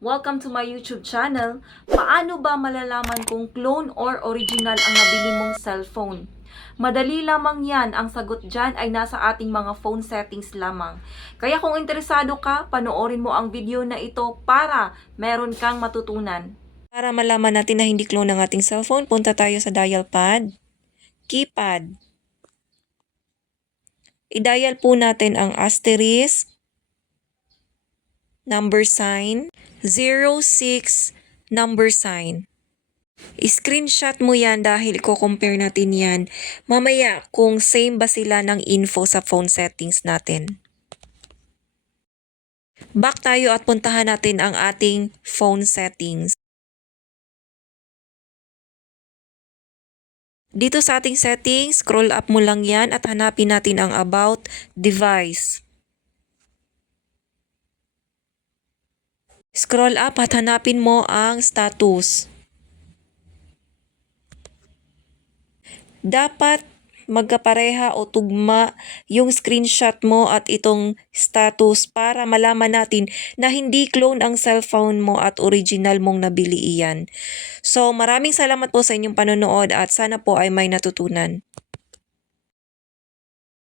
Welcome to my YouTube channel. Paano ba malalaman kung clone or original ang nabili mong cellphone? Madali lamang yan. Ang sagot dyan ay nasa ating mga phone settings lamang. Kaya kung interesado ka, panoorin mo ang video na ito para meron kang matutunan. Para malaman natin na hindi clone ang ating cellphone, punta tayo sa dial pad, keypad. I-dial po natin ang asterisk, number sign, 06 number sign. I-screenshot mo yan dahil i-compare natin yan mamaya kung same ba sila ng info sa phone settings natin. Back tayo at puntahan natin ang ating phone settings. Dito sa ating settings, scroll up mo lang yan at hanapin natin ang about device. Scroll up at hanapin mo ang status. Dapat magkapareha o tugma yung screenshot mo at itong status para malaman natin na hindi clone ang cellphone mo at original mong nabili iyan. So maraming salamat po sa inyong panonood at sana po ay may natutunan.